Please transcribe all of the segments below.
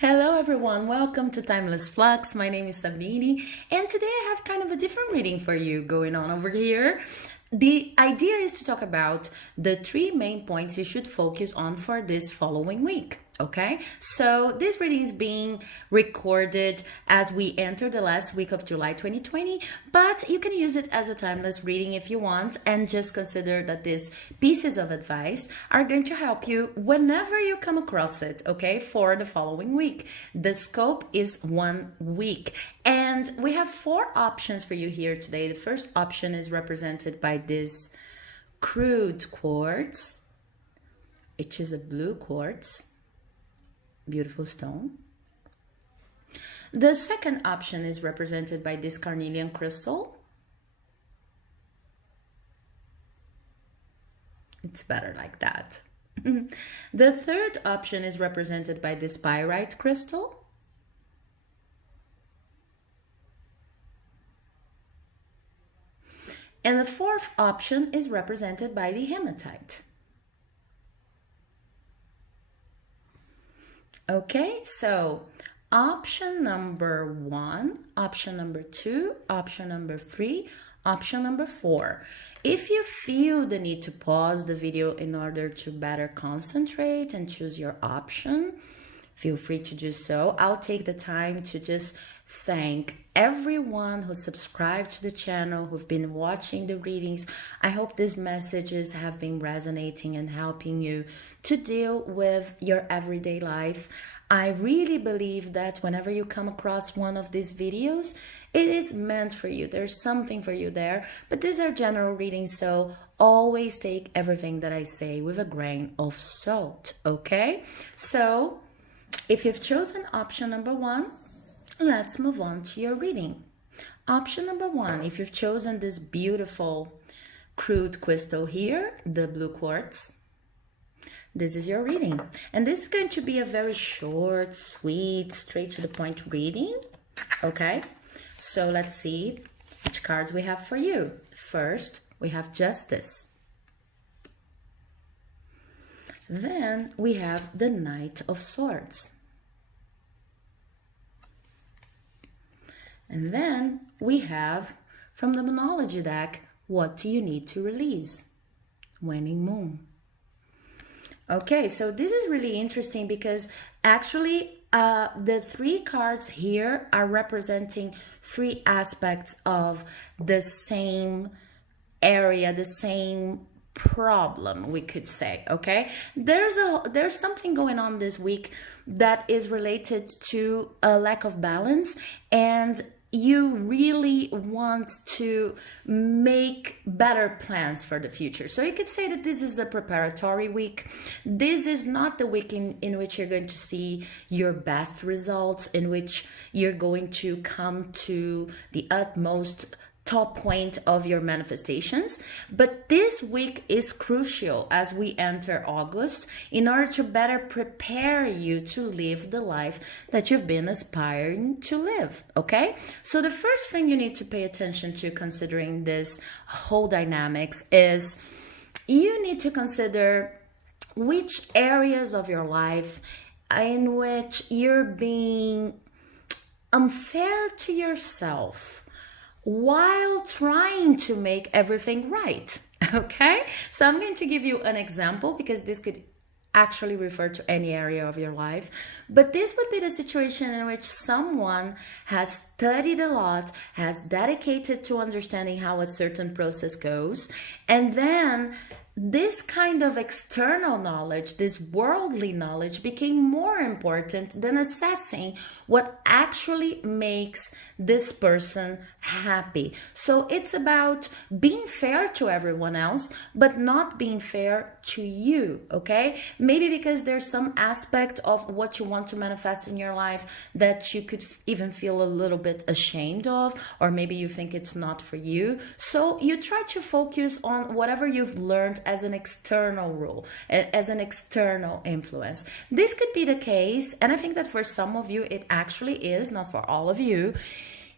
Hello everyone, welcome to Timeless Flux. My name is Sabini, and today I have kind of a different reading for you going on over here. The idea is to talk about the 3 main points you should focus on for this following week. Okay, so this reading is being recorded as we enter the last week of July 2020, but you can use it as a timeless reading if you want, and just consider that these pieces of advice are going to help you whenever you come across it, okay, for the following week. The scope is 1 week, and we have 4 options for you here today. The first option is represented by this crude quartz, which is a blue quartz. Beautiful stone. The second option is represented by this carnelian crystal. It's better like that. The third option is represented by this pyrite crystal. And the fourth option is represented by the hematite. Okay, so option number 1, option number 2, option number 3, option number 4. If you feel the need to pause the video in order to better concentrate and choose your option, feel free to do so. I'll take the time to just thank everyone who subscribed to the channel, who've been watching the readings. I hope these messages have been resonating and helping you to deal with your everyday life. I really believe that whenever you come across one of these videos, it is meant for you. There's something for you there, but these are general readings, so always take everything that I say with a grain of salt, okay? So if you've chosen option number 1, let's move on to your reading. Option number 1, if you've chosen this beautiful crude crystal here, the blue quartz, this is your reading. And this is going to be a very short, sweet, straight to the point reading. Okay, so let's see which cards we have for you. First, we have Justice. Then we have the Knight of Swords. And then we have, from the Monology deck, What Do You Need to Release? Waning Moon. Okay, so this is really interesting because actually the 3 cards here are representing 3 aspects of the same area, the same problem, we could say. Okay, there's something going on this week that is related to a lack of balance, and you really want to make better plans for the future. So you could say that this is a preparatory week. This is not the week in which you're going to see your best results, in which you're going to come to the utmost top point of your manifestations. But this week is crucial as we enter August in order to better prepare you to live the life that you've been aspiring to live. Okay, so the first thing you need to pay attention to considering this whole dynamics is you need to consider which areas of your life in which you're being unfair to yourself while trying to make everything right. Okay, so I'm going to give you an example because this could actually refer to any area of your life, but this would be the situation in which someone has studied a lot, has dedicated to understanding how a certain process goes, and then this kind of external knowledge, this worldly knowledge, became more important than assessing what actually makes this person happy. So it's about being fair to everyone else, but not being fair to you, okay? Maybe because there's some aspect of what you want to manifest in your life that you could even feel a little bit ashamed of, or maybe you think it's not for you. So you try to focus on whatever you've learned as an external rule, as an external influence. This could be the case, and I think that for some of you it actually is, not for all of you,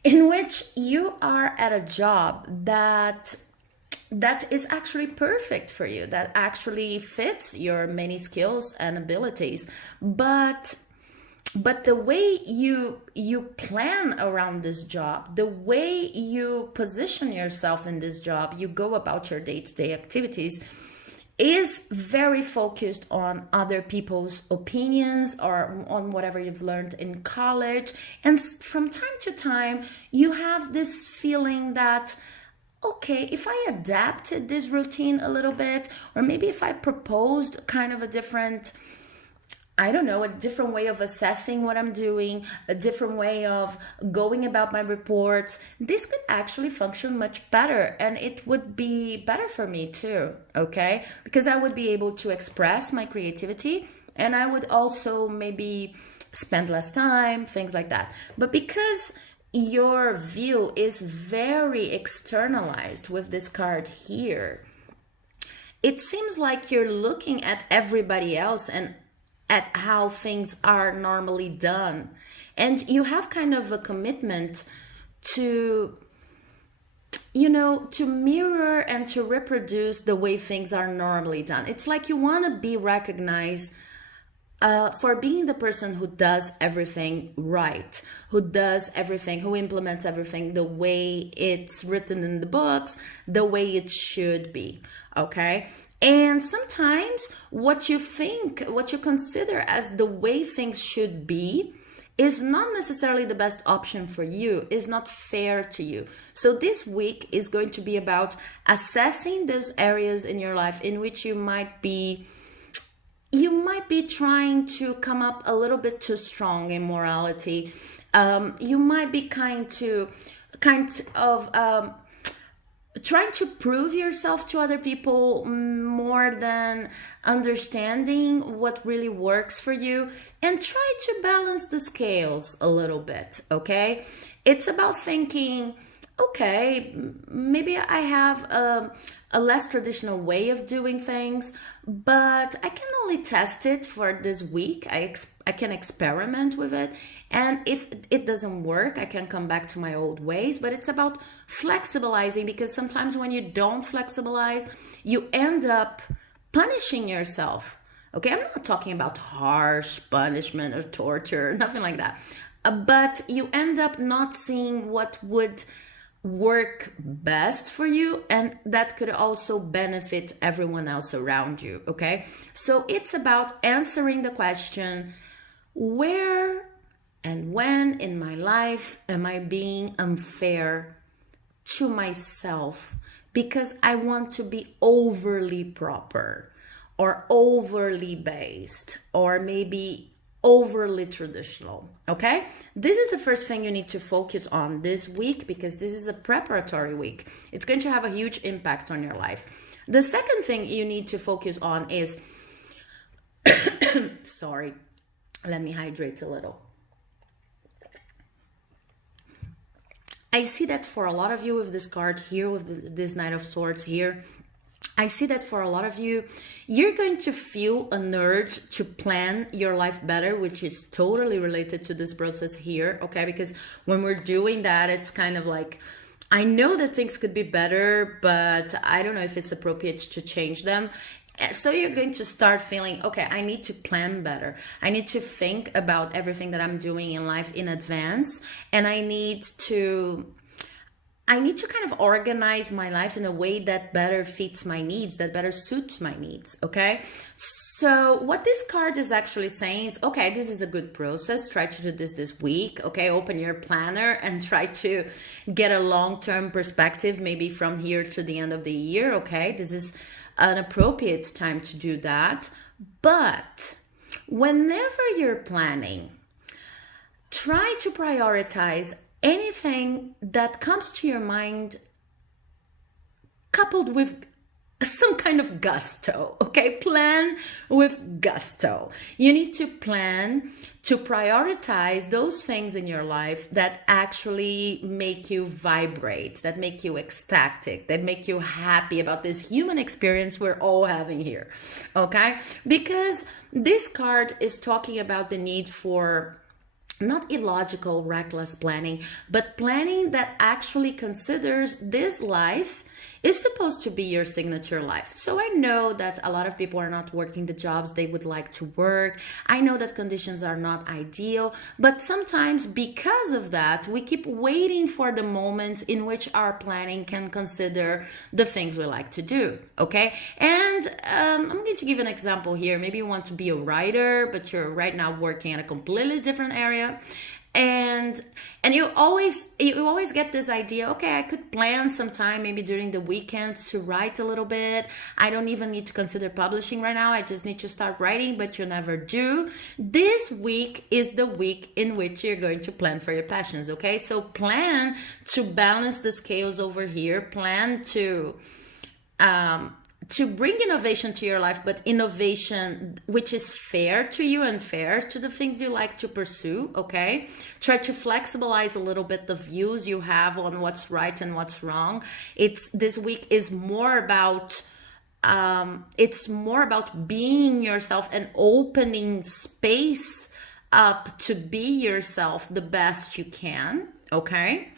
in which you are at a job that is actually perfect for you, that actually fits your many skills and abilities, but but the way you plan around this job, the way you position yourself in this job, you go about your day-to-day activities, is very focused on other people's opinions or on whatever you've learned in college. And from time to time, you have this feeling that, okay, if I adapted this routine a little bit, or maybe if I proposed kind of a different, I don't know, a different way of assessing what I'm doing, a different way of going about my reports, this could actually function much better, and it would be better for me too, okay? Because I would be able to express my creativity, and I would also maybe spend less time, things like that. But because your view is very externalized with this card here, it seems like you're looking at everybody else and at how things are normally done. And you have kind of a commitment to, you know, to mirror and to reproduce the way things are normally done. It's like you want to be recognized for being the person who does everything right, who does everything, who implements everything the way it's written in the books, the way it should be, okay? And sometimes what you think, what you consider as the way things should be, is not necessarily the best option for you, is not fair to you. So this week is going to be about assessing those areas in your life in which you might be trying to come up a little bit too strong in morality. You might be kind of trying to prove yourself to other people more than understanding what really works for you, and try to balance the scales a little bit, okay? It's about thinking, okay, maybe I have a less traditional way of doing things, but I can only test it for this week. I can experiment with it. And if it doesn't work, I can come back to my old ways. But it's about flexibilizing, because sometimes when you don't flexibilize, you end up punishing yourself. Okay, I'm not talking about harsh punishment or torture, nothing like that. But you end up not seeing what would work best for you, and that could also benefit everyone else around you, okay? So it's about answering the question, where and when in my life am I being unfair to myself because I want to be overly proper or overly based or maybe overly traditional, okay? This is the first thing you need to focus on this week, because this is a preparatory week. It's going to have a huge impact on your life. The second thing you need to focus on is, sorry, let me hydrate a little. I see that for a lot of you with this card here, with this Knight of Swords here, I see that for a lot of you, you're going to feel an urge to plan your life better, which is totally related to this process here, okay? Because when we're doing that, it's kind of like, I know that things could be better, but I don't know if it's appropriate to change them. So you're going to start feeling, okay, I need to plan better. I need to think about everything that I'm doing in life in advance, and I need to kind of organize my life in a way that better fits my needs, that better suits my needs, okay? So what this card is actually saying is, okay, this is a good process. Try to do this week, okay? Open your planner and try to get a long-term perspective, maybe from here to the end of the year, okay? This is an appropriate time to do that. But whenever you're planning, try to prioritize anything that comes to your mind coupled with some kind of gusto, okay? Plan with gusto. You need to plan to prioritize those things in your life that actually make you vibrate, that make you ecstatic, that make you happy about this human experience we're all having here, okay? Because this card is talking about the need for not illogical, reckless planning, but planning that actually considers this life is supposed to be your signature life. So I know that a lot of people are not working the jobs they would like to work. I know that conditions are not ideal, but sometimes because of that, we keep waiting for the moment in which our planning can consider the things we like to do, okay? And I'm going to give an example here. Maybe you want to be a writer, but you're right now working in a completely different area. And you always get this idea, okay, I could plan some time maybe during the weekend to write a little bit. I don't even need to consider publishing right now. I just need to start writing, but you never do. This week is the week in which you're going to plan for your passions, okay? So plan to balance the scales over here. Plan to bring innovation to your life, but innovation which is fair to you and fair to the things you like to pursue, okay? Try to flexibilize a little bit the views you have on what's right and what's wrong. This week is more about being yourself and opening space up to be yourself the best you can, okay?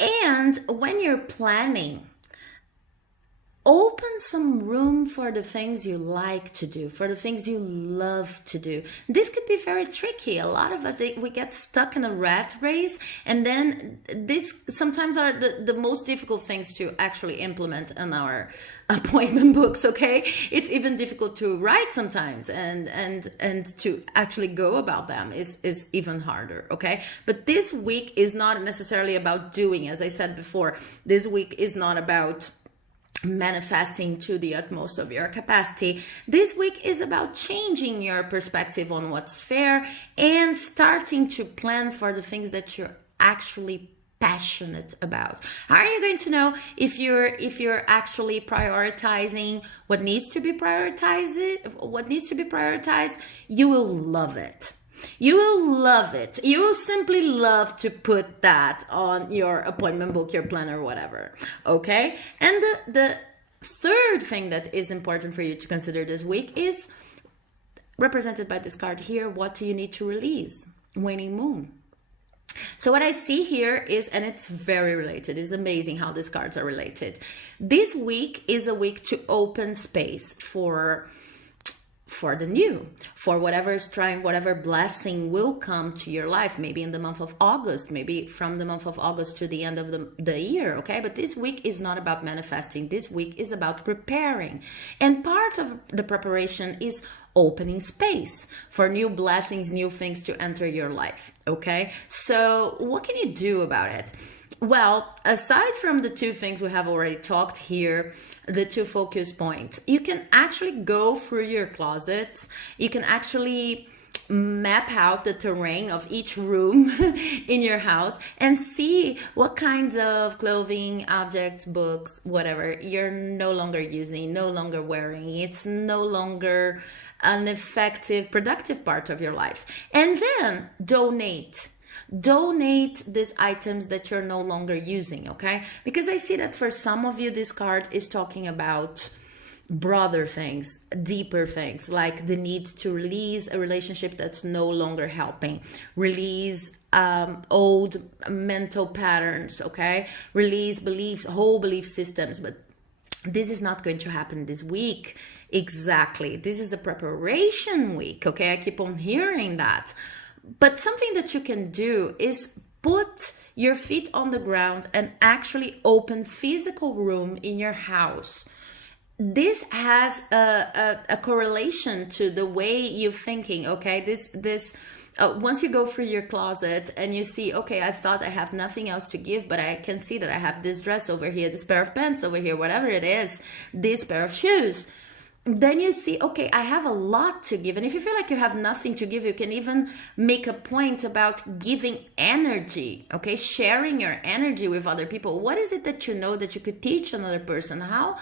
And when you're planning, open some room for the things you like to do, for the things you love to do. This could be very tricky. A lot of us, we get stuck in a rat race, and then this sometimes are the most difficult things to actually implement in our appointment books, okay? It's even difficult to write sometimes, and to actually go about them is even harder, okay? But this week is not necessarily about doing. As I said before, this week is not about manifesting to the utmost of your capacity. This week is about changing your perspective on what's fair and starting to plan for the things that you're actually passionate about. How are you going to know if you're actually prioritizing what needs to be prioritized? You will love it. You will love it. You will simply love to put that on your appointment book, your planner, whatever. Okay? And the third thing that is important for you to consider this week is represented by this card here. What do you need to release? Waning moon. So what I see here is, and it's very related, it's amazing how these cards are related. This week is a week to open space for the new, for whatever is trying, whatever blessing will come to your life, maybe in the month of August, maybe from the month of August to the end of the year, okay? But this week is not about manifesting. This week is about preparing. And part of the preparation is opening space for new blessings, new things to enter your life, okay? So what can you do about it? Well, aside from the two things we have already talked here, the two focus points, you can actually go through your closets. You can actually map out the terrain of each room in your house and see what kinds of clothing, objects, books, whatever you're no longer using, no longer wearing. It's no longer an effective, productive part of your life. And then donate these items that you're no longer using, okay? Because I see that for some of you, this card is talking about broader things, deeper things, like the need to release a relationship that's no longer helping, release old mental patterns, okay? Release beliefs, whole belief systems, but this is not going to happen this week. Exactly. This is a preparation week, okay? I keep on hearing that. But something that you can do is put your feet on the ground and actually open physical room in your house. This has a correlation to the way you're thinking, okay? Once you go through your closet and you see, okay, I thought I have nothing else to give, but I can see that I have this dress over here, this pair of pants over here, whatever it is, this pair of shoes. Then you see, okay, I have a lot to give. And if you feel like you have nothing to give, you can even make a point about giving energy, okay? Sharing your energy with other people. What is it that you know that you could teach another person? How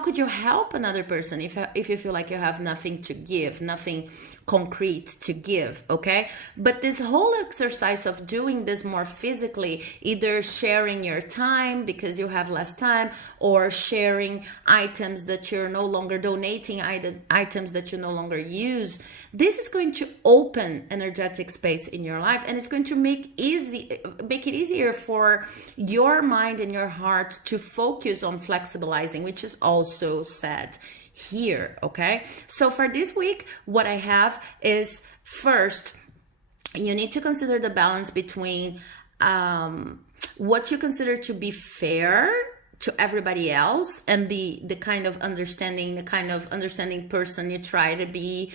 could you help another person if you feel like you have nothing to give, nothing concrete to give, okay? But this whole exercise of doing this more physically, either sharing your time because you have less time, or sharing items that you're no longer donating donating items that you no longer use. This is going to open energetic space in your life, and it's going to make it easier for your mind and your heart to focus on flexibilizing, which is also said here. Okay, so for this week, what I have is, first, you need to consider the balance between what you consider to be fair to everybody else and the kind of understanding person you try to be,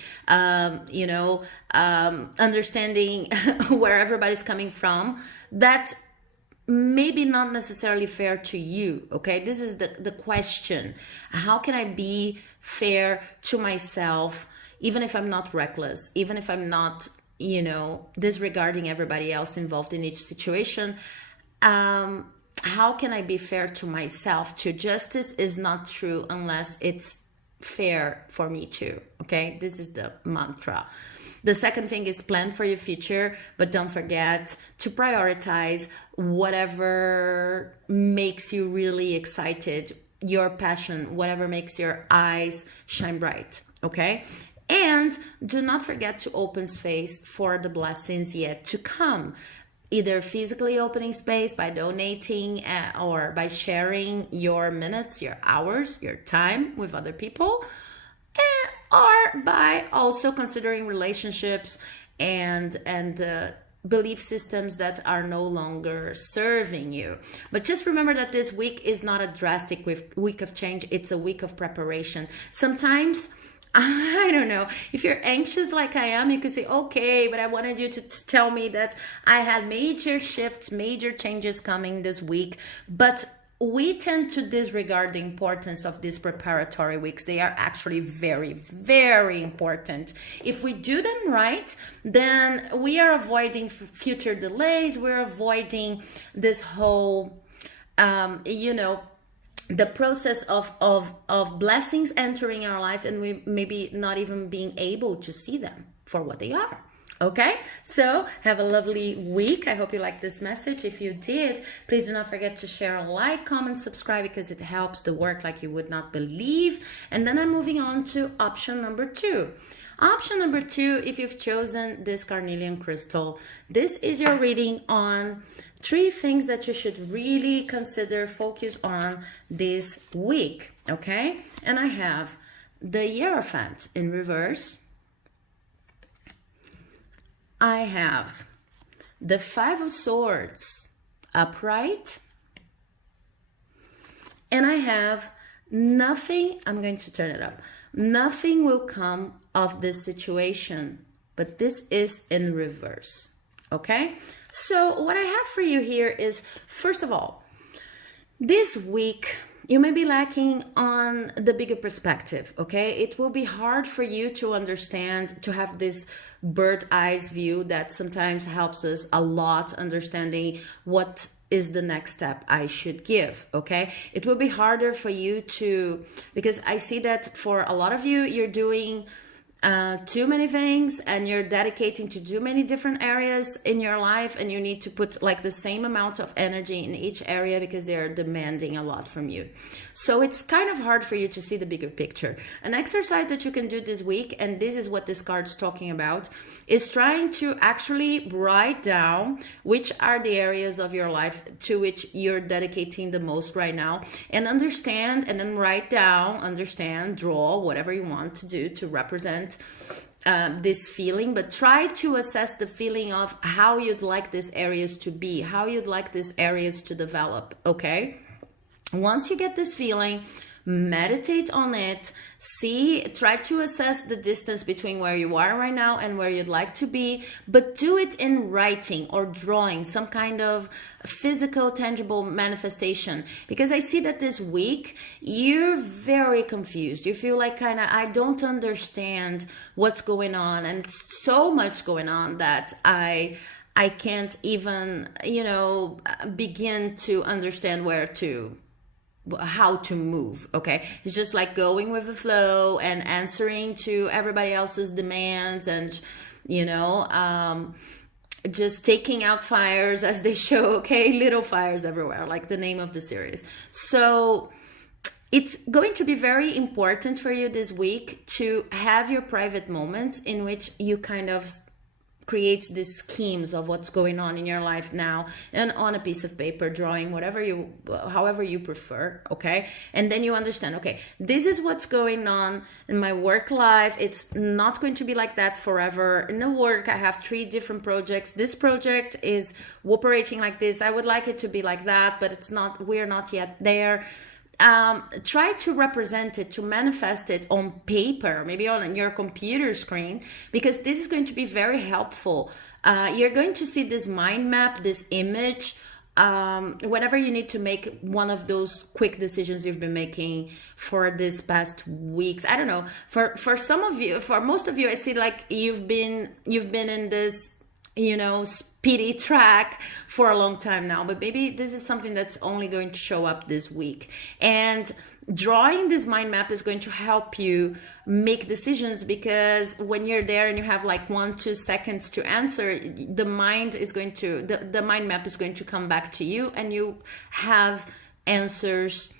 understanding where everybody's coming from. That's maybe not necessarily fair to you. Okay, this is the question. How can I be fair to myself, even if I'm not reckless, even if I'm not, disregarding everybody else involved in each situation? How can I be fair to myself too? Justice is not true unless it's fair for me too. Okay, this is the mantra. The second thing is plan for your future, but don't forget to prioritize whatever makes you really excited, your passion, whatever makes your eyes shine bright. Okay, and do not forget to open space for the blessings yet to come. Either physically opening space by donating or by sharing your minutes, your hours, your time with other people, or by also considering relationships and belief systems that are no longer serving you. But just remember that this week is not a drastic week of change. It's a week of preparation. Sometimes, I don't know, if you're anxious like I am, you could say, okay, but I wanted you to tell me that I had major shifts, major changes coming this week. But we tend to disregard the importance of these preparatory weeks. They are actually very, very important. If we do them right, then we are avoiding future delays. We're avoiding this whole, the process of blessings entering our life, and we maybe not even being able to see them for what they are. Okay, so have a lovely week. I hope you liked this message. If you did, please do not forget to share, like, comment, subscribe, because it helps the work like you would not believe. And then I'm moving on to option number 2. Option number 2, if you've chosen this Carnelian crystal, this is your reading on 3 things that you should really consider, focus on this week. Okay, and I have the Hierophant in reverse. I have the 5 of Swords upright, and I have nothing. I'm going to turn it up. Nothing will come of this situation, but this is in reverse. Okay, so what I have for you here is, first of all, this week you may be lacking on the bigger perspective. Okay, it will be hard for you to understand, to have this bird eyes view that sometimes helps us a lot, understanding what is the next step I should give. Okay, it will be harder for you to, because I see that for a lot of you, you're doing too many things and you're dedicating to too many different areas in your life, and you need to put like the same amount of energy in each area because they're demanding a lot from you. So it's kind of hard for you to see the bigger picture. An exercise that you can do this week, and this is what this card's talking about, is trying to actually write down which are the areas of your life to which you're dedicating the most right now, and understand, and then write down, understand, draw, whatever you want to do to represent this feeling, but try to assess the feeling of how you'd like these areas to be, how you'd like these areas to develop. Okay, once you get this feeling, meditate on it, try to assess the distance between where you are right now and where you'd like to be, but do it in writing or drawing, some kind of physical, tangible manifestation. Because I see that this week you're very confused. You feel like I don't understand what's going on, and it's so much going on that I can't even, begin to understand how to move. Okay, it's just like going with the flow and answering to everybody else's demands, and just taking out fires as they show. Okay, little fires everywhere, like the name of the series. So it's going to be very important for you this week to have your private moments in which you kind of create these schemes of what's going on in your life now, and on a piece of paper, drawing, however you prefer, okay? And then you understand, okay, this is what's going on in my work life. It's not going to be like that forever. In the work, I have 3 different projects. This project is operating like this. I would like it to be like that, but it's not, we're not yet there. Try to represent it, to manifest it on paper, maybe on your computer screen, because this is going to be very helpful. You're going to see this mind map, this image, whenever you need to make one of those quick decisions you've been making for this past weeks. I don't know, for some of you, for most of you, I see like you've been in this, speedy track for a long time now, but maybe this is something that's only going to show up this week. And drawing this mind map is going to help you make decisions, because when you're there and you have like 1-2 seconds to answer, the mind is going to, the mind map is going to come back to you, and you have answers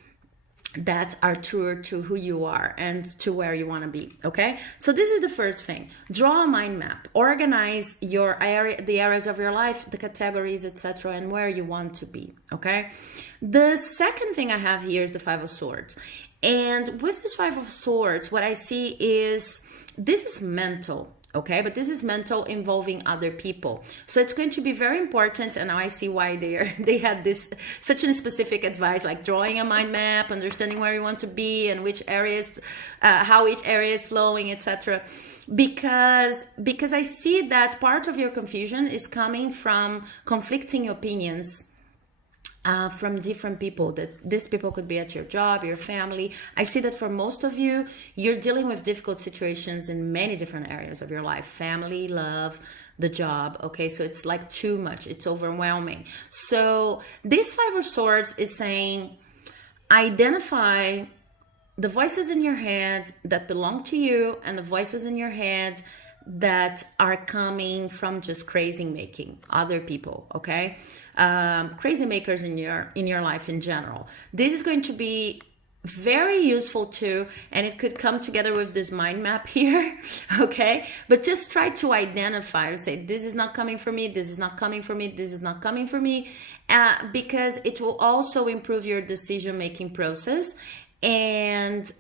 that are truer to who you are and to where you want to be. Okay, so this is the first thing. Draw a mind map, organize your area, the areas of your life, the categories, etc., and where you want to be. Okay, the second thing I have here is the 5 of Swords. And with this 5 of Swords, what I see is this is mental. Okay, but this is mental involving other people. So it's going to be very important, and now I see why they had this such a specific advice, like drawing a mind map, understanding where you want to be and which areas, how each area is flowing, etc. Because I see that part of your confusion is coming from conflicting opinions from different people. That these people could be at your job, your family. I see that for most of you, you're dealing with difficult situations in many different areas of your life: family, love, the job. Okay, so it's like too much, it's overwhelming. So this 5 of Swords is saying, identify the voices in your head that belong to you and the voices in your head that are coming from just crazy making other people. Okay, crazy makers in your life in general. This is going to be very useful too, and it could come together with this mind map here. Okay, but just try to identify, say, this is not coming for me, this is not coming for me, this is not coming for me, because it will also improve your decision making process. And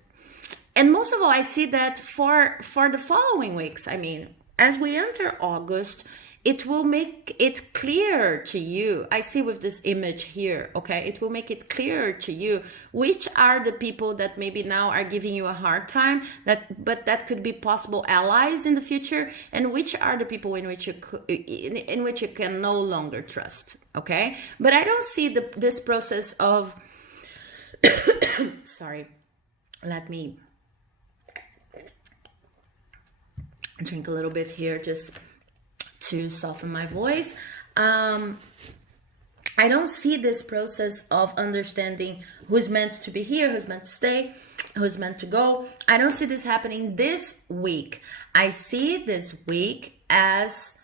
most of all, I see that for the following weeks, I mean, as we enter August, it will make it clear to you. I see with this image here, okay, it will make it clearer to you which are the people that maybe now are giving you a hard time, but that could be possible allies in the future, and which are the people in which you can no longer trust. Okay, but I don't see this process of sorry, let me drink a little bit here just to soften my voice. I don't see this process of understanding who's meant to be here, who's meant to stay, who's meant to go. I don't see this happening this week. I see this week as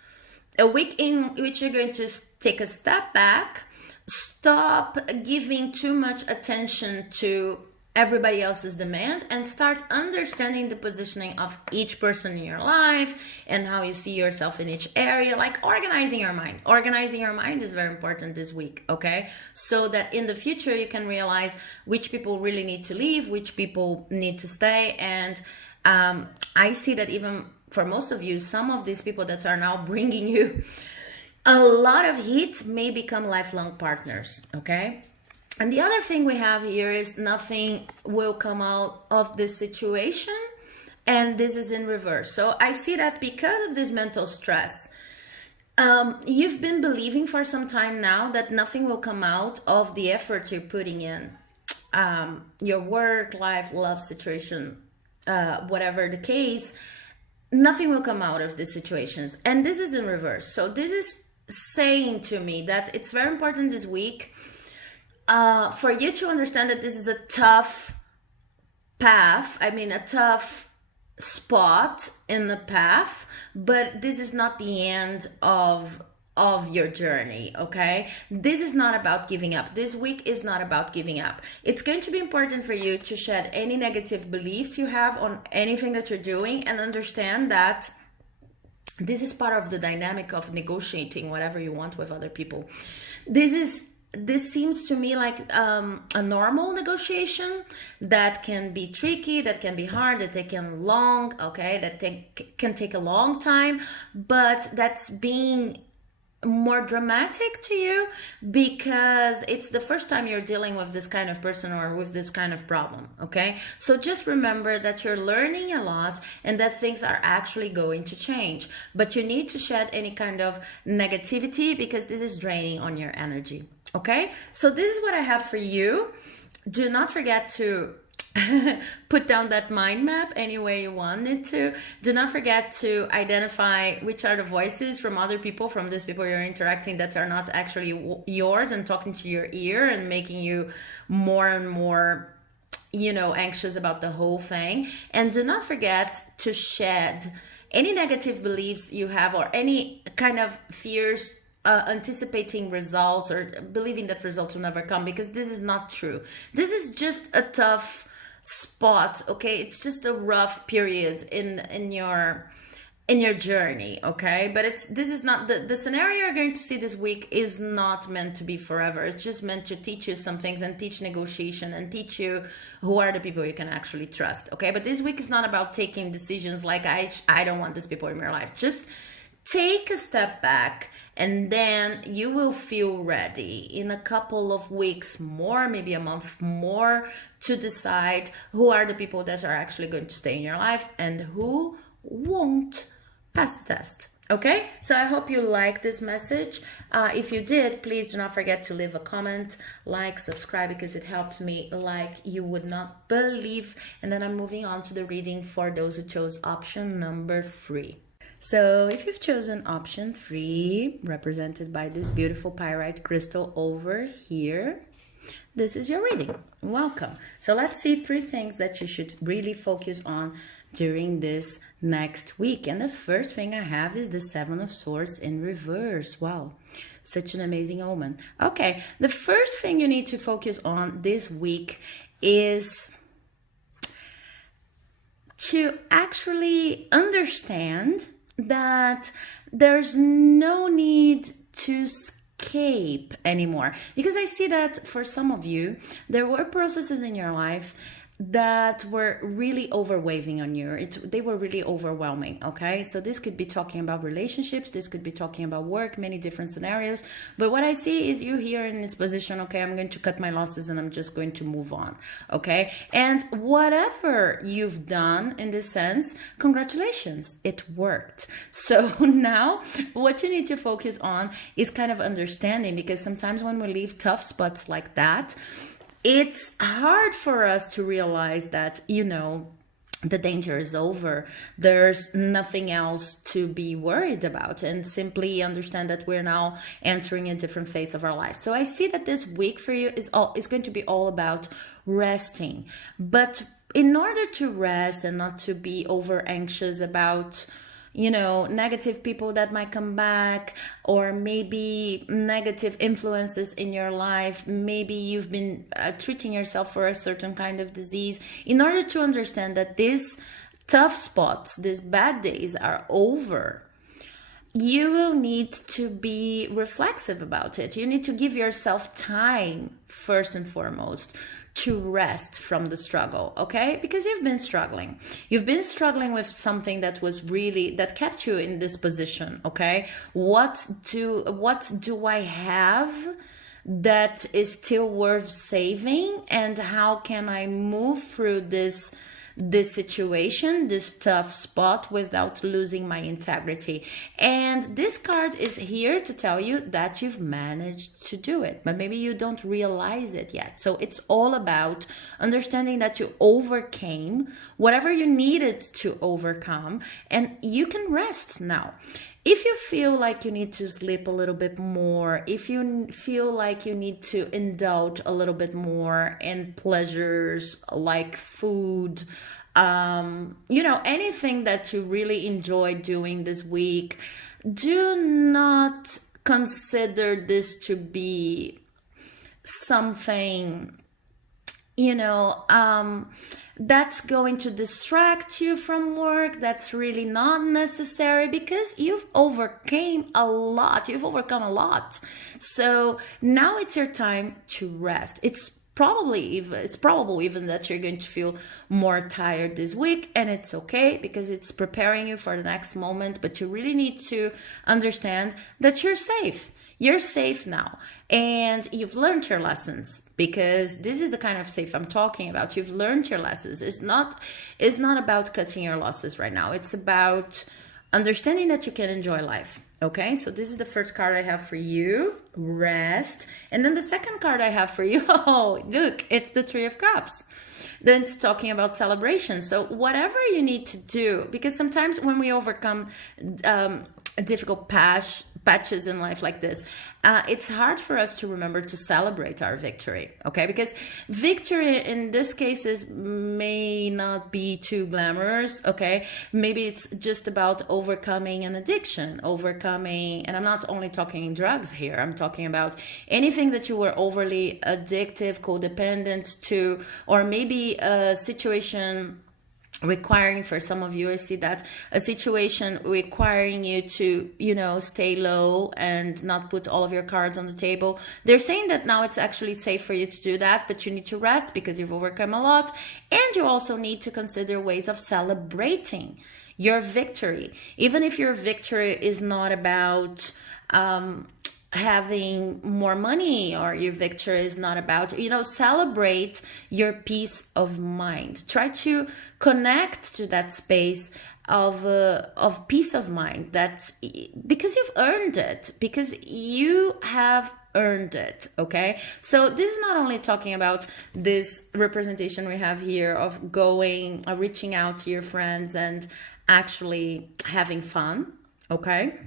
a week in which you're going to take a step back, stop giving too much attention to everybody else's demand, and start understanding the positioning of each person in your life and how you see yourself in each area, like organizing your mind. Organizing your mind is very important this week, okay? So that in the future you can realize which people really need to leave, which people need to stay. And I see that even for most of you, some of these people that are now bringing you a lot of heat may become lifelong partners, okay? And the other thing we have here is nothing will come out of this situation, and this is in reverse. So I see that because of this mental stress, you've been believing for some time now that nothing will come out of the effort you're putting in. Your work, life, love situation, whatever the case, nothing will come out of these situations. And this is in reverse. So this is saying to me that it's very important this week for you to understand that this is a tough path, a tough spot in the path, but this is not the end of of your journey. Okay, this is not about giving up. This week is not about giving up. It's going to be important for you to shed any negative beliefs you have on anything that you're doing, and understand that this is part of the dynamic of negotiating whatever you want with other people. This seems to me like a normal negotiation that can be tricky, that can be hard, that can long, okay, can take a long time, but that's being more dramatic to you because it's the first time you're dealing with this kind of person or with this kind of problem. Okay, so just remember that you're learning a lot and that things are actually going to change, but you need to shed any kind of negativity because this is draining on your energy. Okay, so this is what I have for you. Do not forget to put down that mind map any way you want it to. Do not forget to identify which are the voices from other people, from these people you're interacting, that are not actually yours and talking to your ear and making you more and more, anxious about the whole thing. And do not forget to shed any negative beliefs you have or any kind of fears, anticipating results or believing that results will never come, because this is not true. This is just a tough spot. Okay, it's just a rough period in your journey. Okay, but this is not the scenario you're going to see this week is not meant to be forever. It's just meant to teach you some things and teach negotiation and teach you who are the people you can actually trust. Okay, but this week is not about taking decisions like I don't want these people in my life. Just take a step back, and then you will feel ready in a couple of weeks more, maybe a month more, to decide who are the people that are actually going to stay in your life and who won't pass the test. Okay, so I hope you like this message. If you did, please do not forget to leave a comment, like, subscribe, because it helps me like you would not believe. And then I'm moving on to the reading for those who chose option number 3. So if you've chosen option 3, represented by this beautiful pyrite crystal over here, this is your reading. Welcome. So let's see 3 things that you should really focus on during this next week. And the first thing I have is the 7 of Swords in reverse. Wow, such an amazing omen. Okay, the first thing you need to focus on this week is to actually understand that there's no need to escape anymore, because I see that for some of you there were processes in your life that were really overwhelming on you. They were really overwhelming. Okay, so this could be talking about relationships, this could be talking about work, many different scenarios. But what I see is you here in this position. Okay, I'm going to cut my losses and I'm just going to move on. Okay, and whatever you've done in this sense, congratulations, it worked. So now what you need to focus on is kind of understanding, because sometimes when we leave tough spots like that, it's hard for us to realize that, the danger is over. There's nothing else to be worried about, and simply understand that we're now entering a different phase of our life. So I see that this week for you is going to be all about resting. But in order to rest and not to be over anxious about negative people that might come back, or maybe negative influences in your life. Maybe you've been treating yourself for a certain kind of disease. In order to understand that these tough spots, these bad days are over, you will need to be reflexive about it. You need to give yourself time, first and foremost, to rest from the struggle, okay? Because you've been struggling. You've been struggling with something that kept you in this position, okay? What do I have that is still worth saving? And how can I move through this situation, this tough spot, without losing my integrity? And this card is here to tell you that you've managed to do it, but maybe you don't realize it yet. So it's all about understanding that you overcame whatever you needed to overcome, and you can rest now. If you feel like you need to sleep a little bit more, if you feel like you need to indulge a little bit more in pleasures like food, anything that you really enjoy doing this week, do not consider this to be something, that's going to distract you from work, that's really not necessary, because you've overcome a lot. So now it's your time to rest. It's probable even that you're going to feel more tired this week, and it's okay, because it's preparing you for the next moment. But you really need to understand that you're safe. You're safe now, and you've learned your lessons, because this is the kind of safe I'm talking about. You've learned your lessons. It's not about cutting your losses right now. It's about understanding that you can enjoy life. Okay, so this is the first card I have for you, rest. And then the second card I have for you, oh, look, it's the Three of Cups. Then it's talking about celebration. So whatever you need to do, because sometimes when we overcome difficult patches in life like this, it's hard for us to remember to celebrate our victory, okay? Because victory in this case may not be too glamorous, okay? Maybe it's just about overcoming an addiction, and I'm not only talking drugs here, I'm talking about anything that you were overly addictive, codependent to, or maybe a situation requiring, for some of you, I see that, a situation requiring you to, stay low and not put all of your cards on the table. They're saying that now it's actually safe for you to do that, but you need to rest because you've overcome a lot. And you also need to consider ways of celebrating your victory. Even if your victory is not about having more money, or your victory is not about, celebrate your peace of mind. Try to connect to that space of peace of mind, that because you've earned it, because you have earned it. Okay, so this is not only talking about this representation we have here of reaching out to your friends and actually having fun, okay,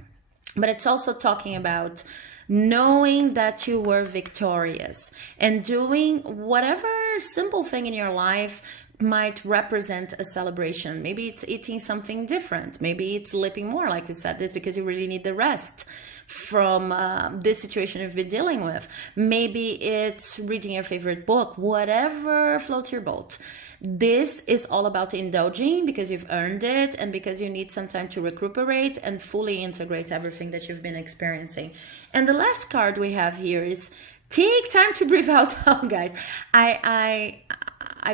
but it's also talking about knowing that you were victorious and doing whatever simple thing in your life might represent a celebration. Maybe it's eating something different. Maybe it's sleeping more, like you said, this because you really need the rest from this situation you've been dealing with. Maybe it's reading your favorite book, whatever floats your boat. This is all about indulging because you've earned it, and because you need some time to recuperate and fully integrate everything that you've been experiencing. And the last card we have here is take time to breathe out. Oh, guys, I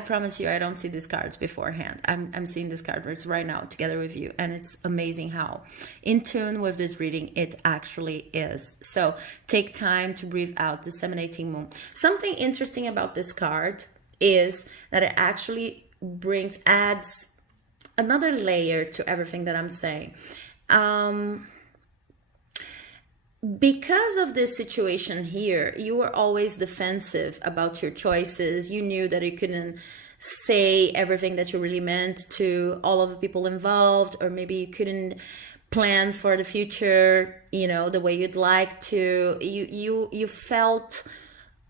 promise you, I don't see these cards beforehand. I'm seeing these cards right now together with you, and it's amazing how in tune with this reading it actually is. So take time to breathe out, disseminating moon. Something interesting about this card is that it actually adds another layer to everything that I'm saying. Because of this situation here, you were always defensive about your choices. You knew that you couldn't say everything that you really meant to all of the people involved, or maybe you couldn't plan for the future, the way you'd like to. You felt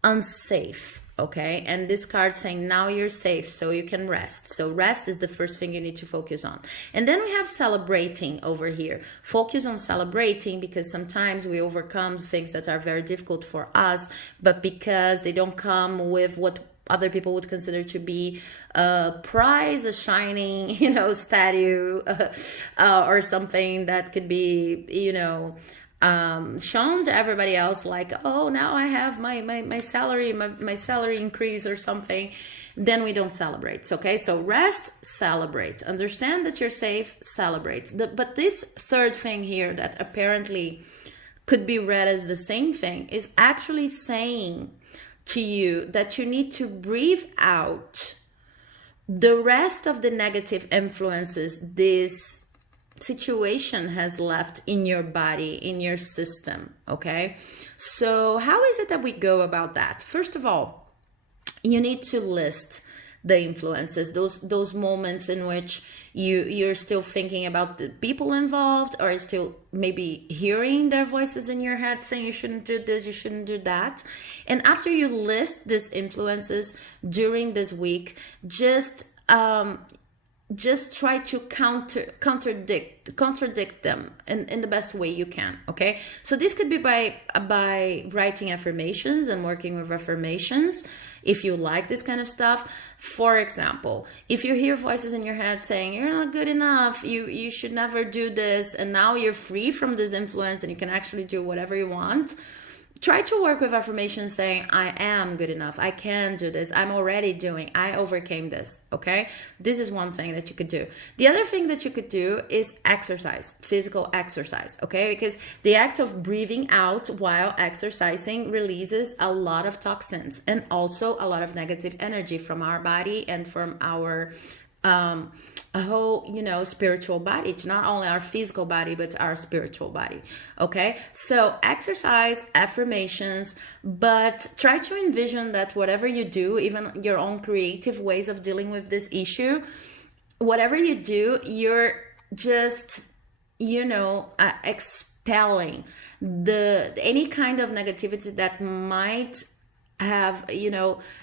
unsafe. Okay, and this card saying now you're safe, so you can rest. So rest is the first thing you need to focus on. And then we have celebrating over here. Focus on celebrating, because sometimes we overcome things that are very difficult for us, but because they don't come with what other people would consider to be a prize, a shining, statue, or something that could be, shown to everybody else, like, oh, now I have my salary, my salary increase or something, then we don't celebrate. Okay, so rest, celebrate, understand that you're safe, celebrate. But this third thing here that apparently could be read as the same thing is actually saying to you that you need to breathe out the rest of the negative influences this situation has left in your body, in your system. Okay, so how is it that we go about that? First of all, you need to list the influences, those moments in which you're still thinking about the people involved, or still maybe hearing their voices in your head saying you shouldn't do this, you shouldn't do that. And after you list these influences during this week, just just try to contradict them in the best way you can. Okay, so this could be by writing affirmations and working with affirmations if you like this kind of stuff. For example, if you hear voices in your head saying you're not good enough, you should never do this, and now you're free from this influence and you can actually do whatever you want, try to work with affirmations saying, I am good enough. I can do this. I'm already doing. I overcame this. Okay. This is one thing that you could do. The other thing that you could do is exercise, physical exercise. Okay. Because the act of breathing out while exercising releases a lot of toxins and also a lot of negative energy from our body and from our a whole, spiritual body. It's not only our physical body, but our spiritual body. Okay. So exercise, affirmations, but try to envision that whatever you do, even your own creative ways of dealing with this issue, whatever you do, you're just, expelling any kind of negativity that might have,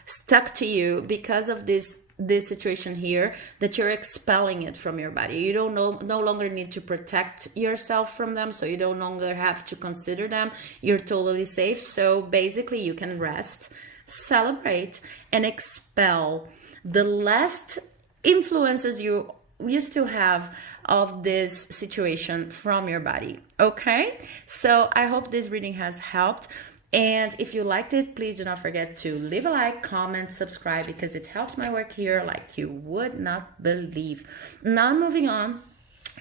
stuck to you because of this situation here, that you're expelling it from your body. You don't no longer need to protect yourself from them, so you don't longer have to consider them. You're totally safe. So basically you can rest, celebrate, and expel the last influences you still have of this situation from your body. Okay, so I hope this reading has helped. And if you liked it, please do not forget to leave a like, comment, subscribe, because it helps my work here like you would not believe. Now moving on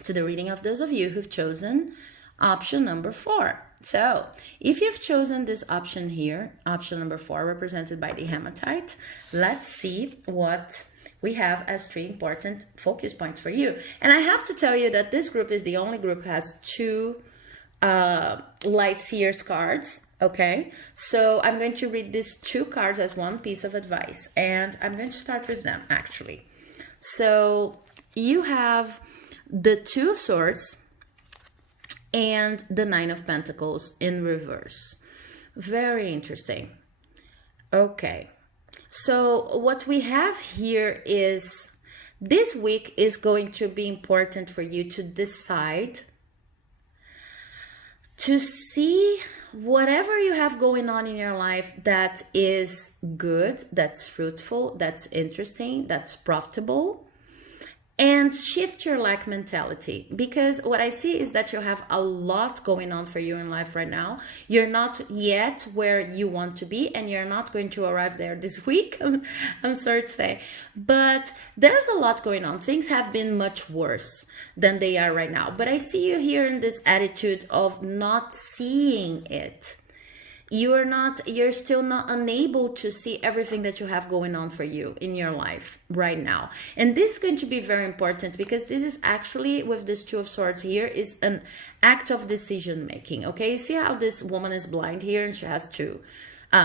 to the reading of those of you who've chosen option number 4. So if you've chosen this option here, option number 4, represented by the Hematite, let's see what we have as 3 important focus points for you. And I have to tell you that this group is the only group who has 2 Light Seers cards. Okay, so I'm going to read these 2 cards as one piece of advice, and I'm going to start with them actually. So you have the 2 of Swords and the 9 of Pentacles in reverse. Very interesting. Okay, so what we have here is this week is going to be important for you to decide to see whatever you have going on in your life that is good, that's fruitful, that's interesting, that's profitable, and shift your lack mentality. Because what I see is that you have a lot going on for you in life right now. You're not yet where you want to be, and you're not going to arrive there this week. I'm sorry to say, but there's a lot going on. Things have been much worse than they are right now. But I see you here in this attitude of not seeing it. You're still not unable to see everything that you have going on for you in your life right now. And this is going to be very important, because this is actually, with this 2 of Swords here, is an act of decision making. Okay, you see how this woman is blind here and she has 2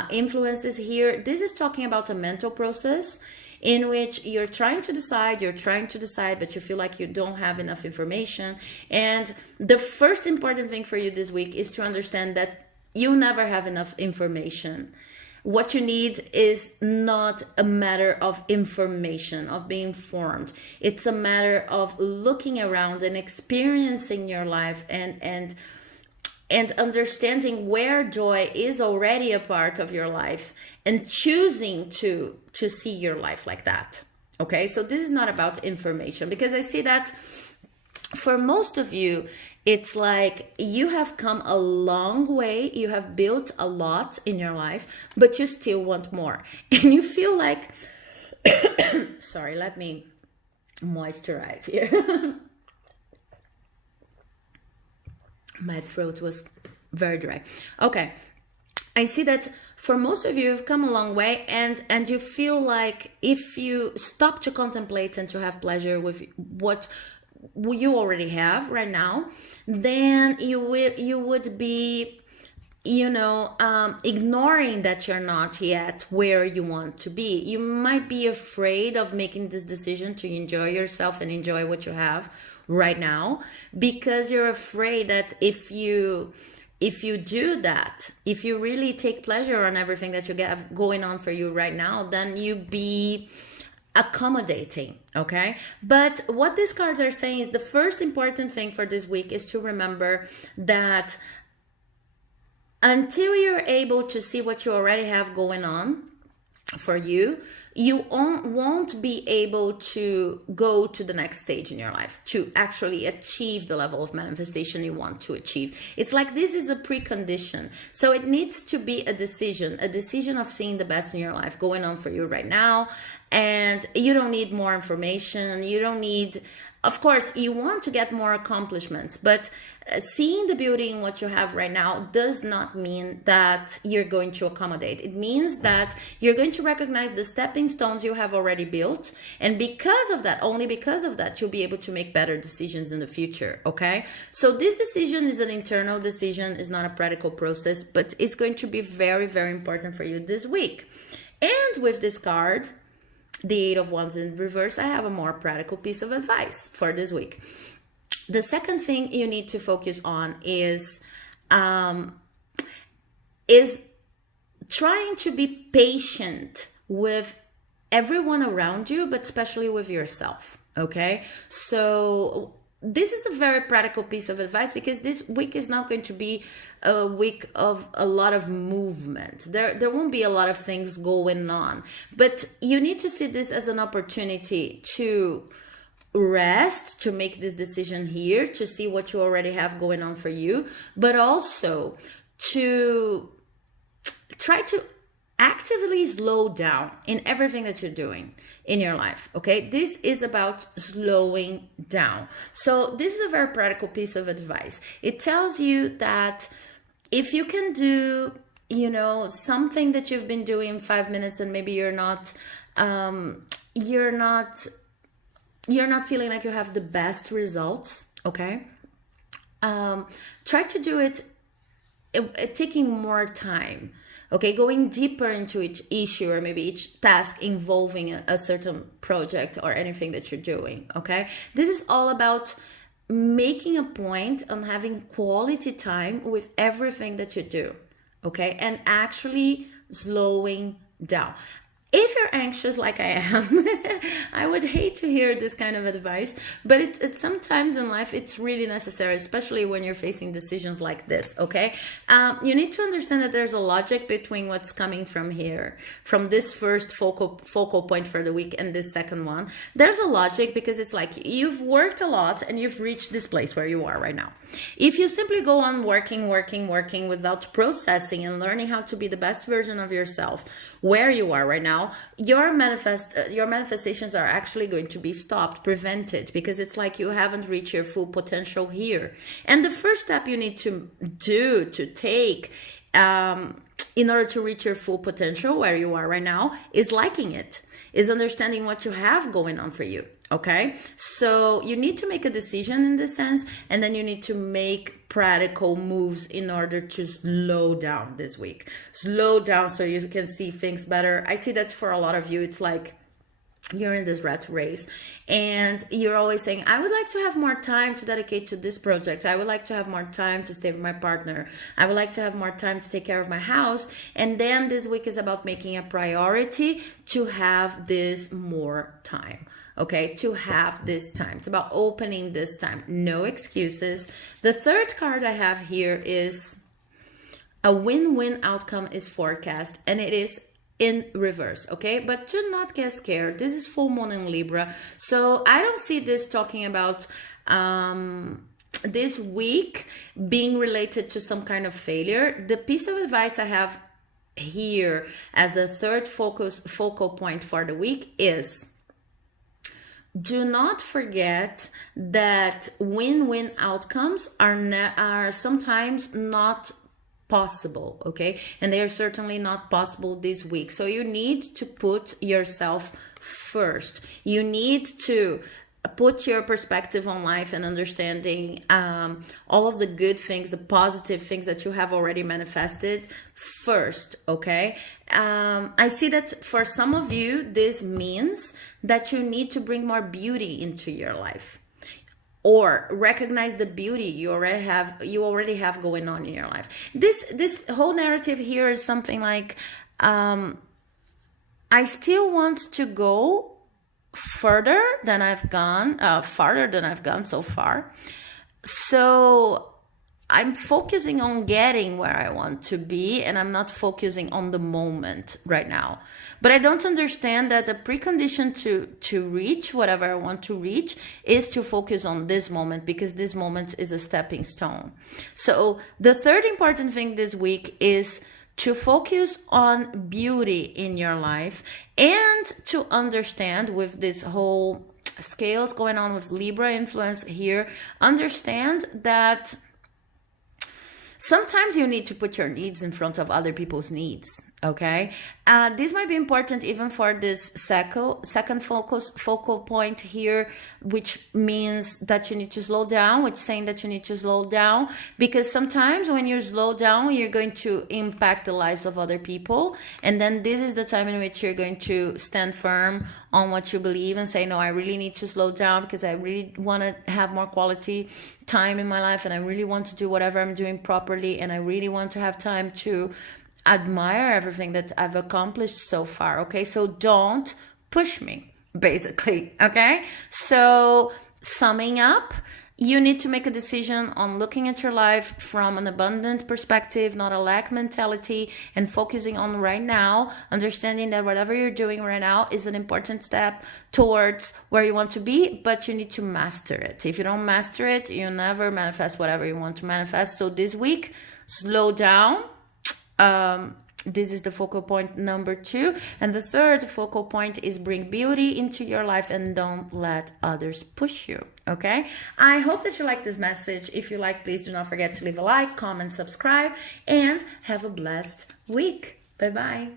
influences here. This is talking about a mental process in which you're trying to decide, but you feel like you don't have enough information. And the first important thing for you this week is to understand that you never have enough information. What you need is not a matter of information, of being informed. It's a matter of looking around and experiencing your life and understanding where joy is already a part of your life and choosing to see your life like that. Okay, so this is not about information, because I see that for most of you, it's like you have come a long way, you have built a lot in your life, but you still want more. And you feel like, sorry, let me moisturize here. My throat was very dry. Okay, I see that for most of you, you've come a long way, and you feel like if you stop to contemplate and to have pleasure with what you already have right now, then you would be, ignoring that you're not yet where you want to be. You might be afraid of making this decision to enjoy yourself and enjoy what you have right now, because you're afraid that if you do that, if you really take pleasure on everything that you have going on for you right now, then you be accommodating, okay? But what these cards are saying is the first important thing for this week is to remember that until you're able to see what you already have going on for you, you won't be able to go to the next stage in your life to actually achieve the level of manifestation you want to achieve. It's like this is a precondition. So it needs to be a decision of seeing the best in your life going on for you right now. And you don't need more information. You don't need, of course, you want to get more accomplishments, but seeing the beauty in what you have right now does not mean that you're going to accommodate. It means that you're going to recognize the stepping stones you have already built. And because of that, only because of that, you'll be able to make better decisions in the future, okay? So this decision is an internal decision, it's not a practical process, but it's going to be very, very important for you this week. And with this card, the Eight of Wands in reverse, I have a more practical piece of advice for this week. The second thing you need to focus on is trying to be patient with everyone around you, but especially with yourself, okay? So this is a very practical piece of advice because this week is not going to be a week of a lot of movement. There won't be a lot of things going on, but you need to see this as an opportunity to rest, to make this decision here, to see what you already have going on for you, but also to try to actively slow down in everything that you're doing in your life, okay? This is about slowing down. So this is a very practical piece of advice. It tells you that if you can do, you know, something that you've been doing in 5 minutes and maybe you're not feeling like you have the best results, okay? Try to do it taking more time, okay? Going deeper into each issue or maybe each task involving a certain project or anything that you're doing, okay? This is all about making a point on having quality time with everything that you do, okay? And actually slowing down. If you're anxious like I am, I would hate to hear this kind of advice, but it's sometimes in life, it's really necessary, especially when you're facing decisions like this, okay? You need to understand that there's a logic between what's coming from here, from this first focal point for the week and this second one. There's a logic because it's like you've worked a lot and you've reached this place where you are right now. If you simply go on working without processing and learning how to be the best version of yourself where you are right now, your manifestations are actually going to be stopped, prevented, because it's like you haven't reached your full potential here. And the first step you need to take in order to reach your full potential where you are right now is liking it, is understanding what you have going on for you. Okay, so you need to make a decision in this sense, and then you need to make practical moves in order to slow down this week. Slow down so you can see things better. I see that for a lot of you, it's like you're in this rat race and you're always saying, I would like to have more time to dedicate to this project. I would like to have more time to stay with my partner. I would like to have more time to take care of my house. And then this week is about making a priority to have this more time. Okay, to have this time. It's about opening this time. No excuses. The third card I have here is a win-win outcome is forecast, and it is in reverse, okay? But do not get scared. This is full moon in Libra. So I don't see this talking about this week being related to some kind of failure. The piece of advice I have here as a third focal point for the week is, do not forget that win-win outcomes are sometimes not possible, okay? And they are certainly not possible this week. So you need to put yourself first. You need to put your perspective on life and understanding all of the good things, the positive things that you have already manifested first, okay? I see that for some of you, this means that you need to bring more beauty into your life, or recognize the beauty you already have going on in your life. This whole narrative here is something like, I still want to go farther than I've gone so far. So I'm focusing on getting where I want to be, and I'm not focusing on the moment right now. But I don't understand that the precondition to reach whatever I want to reach is to focus on this moment, because this moment is a stepping stone. So the third important thing this week is to focus on beauty in your life, and to understand, with this whole scales going on with Libra influence here, understand that sometimes you need to put your needs in front of other people's needs, okay? This might be important even for this second focal point here, which means that you need to slow down, which is saying that you need to slow down, because sometimes when you slow down, you're going to impact the lives of other people. And then this is the time in which you're going to stand firm on what you believe and say, no, I really need to slow down because I really want to have more quality time in my life, and I really want to do whatever I'm doing properly, and I really want to have time to admire everything that I've accomplished so far. Okay, so don't push me, basically. Okay, so summing up, you need to make a decision on looking at your life from an abundant perspective, not a lack mentality, and focusing on right now, understanding that whatever you're doing right now is an important step towards where you want to be, but you need to master it. If you don't master it, you never manifest whatever you want to manifest. So this week, slow down. This is the focal point number 2. And the third focal point is bring beauty into your life and don't let others push you. Okay? I hope that you like this message. If you like, please do not forget to leave a like, comment, subscribe, and have a blessed week. Bye-bye.